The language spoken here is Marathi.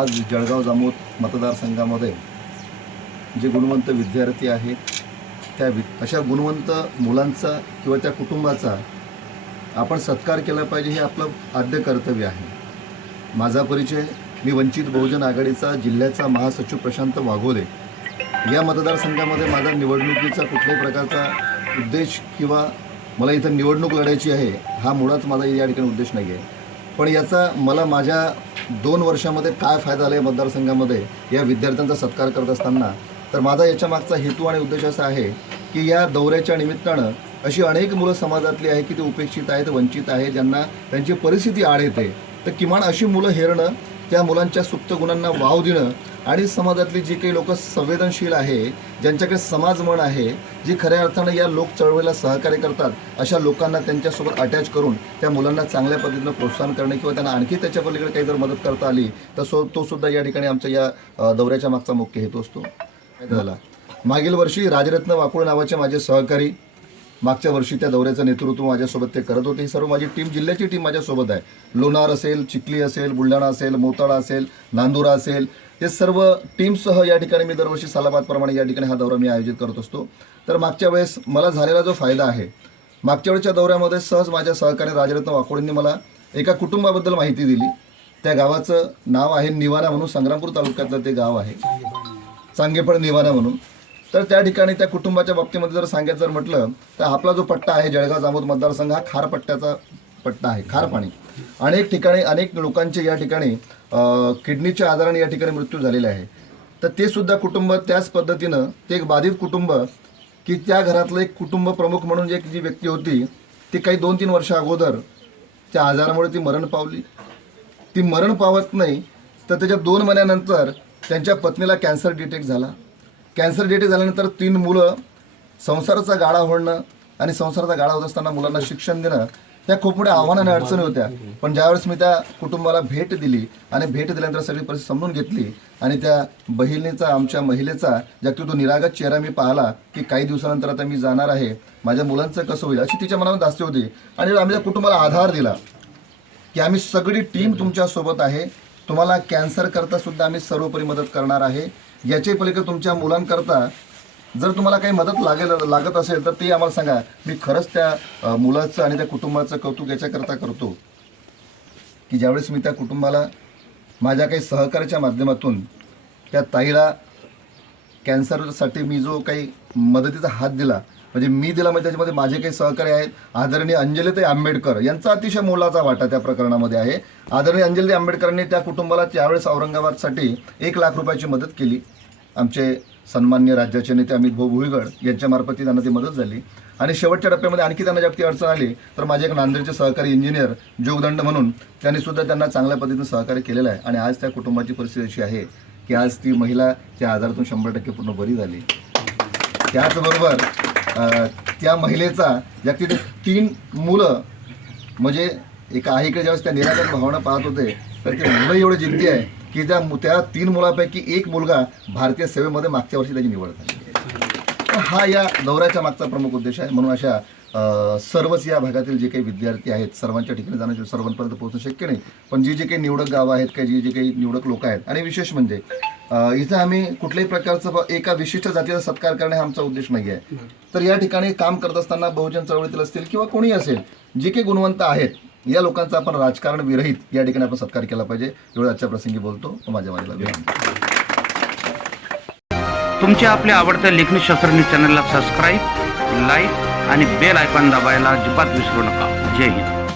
आज जळगाव जामोद मतदारसंघामध्ये जे गुणवंत विद्यार्थी आहेत त्या वि अशा गुणवंत मुलांचा किंवा त्या कुटुंबाचा आपण सत्कार केला पाहिजे हे आपलं आद्य कर्तव्य आहे. माझा परिचय मी वंचित बहुजन आघाडीचा जिल्ह्याचा महासचिव प्रशांत वाघोले. या मतदारसंघामध्ये माझा निवडणुकीचा कुठल्याही प्रकारचा उद्देश किंवा मला इथं निवडणूक लढायची आहे हा मुळाच माझा या ठिकाणी उद्देश नाही आहे पण याचा मला माझ्या दोन वर्षामध्ये काय फायदा आला या मतदारसंघामध्ये या विद्यार्थ्यांचा सत्कार करत असताना? तर माझा याच्या मागचा हेतू आणि उद्देश असा आहे की या दौऱ्याच्या निमित्तानं अशी अनेक मुलं समाजातली आहे की ते उपेक्षित आहेत वंचित आहे ज्यांना त्यांची परिस्थिती आड येते तर किमान अशी मुलं हेरणं त्या मुलांच्या सुप्त गुणांना वाव देणं आणि समाजातली जी काही लोक संवेदनशील आहे ज्यांच्याकडे समाज मन आहे जी खऱ्या अर्थानं या लोक चळवळीला सहकार्य करतात अशा लोकांना त्यांच्यासोबत अटॅच करून त्या मुलांना चांगल्या पद्धतीनं प्रोत्साहन करणे किंवा त्यांना आणखी त्याच्या पलीकडे काही जर मदत करता आली तर सो तो सुद्धा या ठिकाणी आमच्या या दौऱ्याच्या मागचा मुख्य हेतू असतो. काय झाला मागील वर्षी राजरत्न वाकुळ नावाचे माझे सहकारी मागच्या वर्षी त्या दौऱ्याचं नेतृत्व माझ्यासोबत ते करत होते. ही सर्व माझी टीम जिल्ह्याची टीम माझ्यासोबत आहे. लोणार असेल चिखली असेल बुलढाणा असेल मोताळा असेल नांदुरा असेल हे सर्व टीमसह या ठिकाणी मी दरवर्षी सालाबादप्रमाणे या ठिकाणी हा दौरा मी आयोजित करत असतो. तर मागच्या वेळेस मला झालेला जो फायदा आहे मागच्या वेळेच्या दौऱ्यामध्ये सहज माझ्या सहकारी राजरत्न वाकोडींनी मला एका कुटुंबाबद्दल माहिती दिली. त्या गावाचं नाव आहे निवाणा म्हणून संग्रामपूर तालुक्यातलं ते गाव आहे. चांगेपण निवाणा म्हणून. तर त्या ठिकाणी त्या कुटुंबाच्या बाबतीमध्ये जर सांगायचं जर म्हटलं तर आपला जो पट्टा आहे जळगाव जामोद मतदारसंघ हा खार पट्ट्याचा पट्टा आहे खार पाणी. अनेक ठिकाणी अनेक लोकांचे या ठिकाणी किडनीच्या आजाराने या ठिकाणी मृत्यू झालेले आहे. तर ते सुद्धा कुटुंब त्याच पद्धतीनं ते एक बाधित कुटुंब की त्या घरातलं एक कुटुंब प्रमुख म्हणून एक जी व्यक्ती होती ती काही दोन तीन वर्ष अगोदर त्या आजारामुळे ती मरण पावली. ती मरण पावत नाही तर त्याच्या दोन महिन्यानंतर त्यांच्या पत्नीला कॅन्सर डिटेक्ट झाला. कॅन्सर डिटेक्ट झाल्यानंतर तीन मुलं संसाराचा गाळा होणं आणि संसाराचा गाळा होत असताना मुलांना शिक्षण देणं त्या खूप मोठ्या आव्हानाने अडचणी होत्या. पण ज्यावेळेस मी त्या कुटुंबाला भेट दिली आणि भेट दिल्यानंतर सगळी परिस्थिती समजून घेतली आणि त्या बहिणीचा आमच्या महिलेचा ज्यात तो निरागत चेहरा मी पाहिला की काही दिवसानंतर आता मी जाणार आहे माझ्या मुलांचं कसं होईल अशी तिच्या मनामध्ये धास्ती होती. आणि आम्ही त्या कुटुंबाला आधार दिला की आम्ही सगळी टीम तुमच्यासोबत आहे. तुम्हाला कॅन्सर करता सुद्धा आम्ही सर्वोपरी मदत करणार आहे. याच्या पलीकडे तुमच्या मुलांकरता जर तुम्हाला काही मदत लागेल लागत असेल तर ते आम्हाला सांगा. मी खरंच त्या मुलाचं आणि त्या कुटुंबाचं कौतुक याच्याकरता करतो. की ज्यावेळेस मी त्या कुटुंबाला माझ्या काही सहकार्याच्या माध्यमातून त्या ताईला कॅन्सरसाठी मी जो काही मदतीचा हात दिला म्हणजे मी दिला म्हणजे त्याच्यामध्ये माझे काही सहकारी आहेत. आदरणीय अंजलीताई आंबेडकर यांचा अतिशय मोलाचा वाटा त्या प्रकरणामध्ये आहे. आदरणीय अंजली आंबेडकरांनी त्या कुटुंबाला त्यावेळेस औरंगाबादसाठी एक लाख रुपयाची मदत केली. आमचे सन्मान्य राज्याचे नेते अमित भाऊ भुईगड यांच्यामार्फत त्यांना ती मदत झाली. आणि शेवटच्या टप्प्यामध्ये आणखी त्यांना जागतिक अडचण आली तर माझे एक नांदेडचे सहकारी इंजिनियर जोगदंड म्हणून त्यांनी सुद्धा त्यांना चांगल्या पद्धतीने सहकार्य केलेलं आहे. आणि आज त्या कुटुंबाची परिस्थिती अशी आहे की आज ती महिला त्या आजारातून शंभर टक्के पूर्ण बरी झाली. त्याचबरोबर त्या महिलेचा ज्या तिथे तीन मुलं म्हणजे एका आईकडे ज्यावेळेस त्या निरागत भावना पाहत होते तर ते मुलं एवढे जिद्दी आहे की त्या त्या तीन मुलापैकी एक मुलगा भारतीय सेवेमध्ये मागच्या वर्षी त्याची निवड झाली. हा या दौऱ्याच्या मागचा प्रमुख उद्देश आहे. म्हणून अशा सर्वच या भागातील जे काही विद्यार्थी आहेत सर्वांच्या ठिकाणी जाणं सर्वांपर्यंत पोहोचणं शक्य नाही. पण जी जे काही निवडक गावं आहेत काही जी जे काही निवडक लोक आहेत आणि विशेष म्हणजे इथं आम्ही कुठल्याही प्रकारचं एका विशिष्ट जातीचा सत्कार करणे हा आमचा उद्देश नाही आहे तर या ठिकाणी काम करत असताना बहुजन चळवळीतील असतील किंवा कोणी असेल जे काही गुणवंत आहेत या लोकांचा आपण राजकारण विरहित या ठिकाणी आपण सत्कार केला पाहिजे. एवढं आजच्या प्रसंगी बोलतो. माझ्या माझ्या तुमच्या आपल्या आवडत्या लेखनी शास्त्रज्ञ चॅनलला सबस्क्राईब लाईक आणि बेल आयकॉन दाबायला अजिबात विसरू नका. जय हिंद.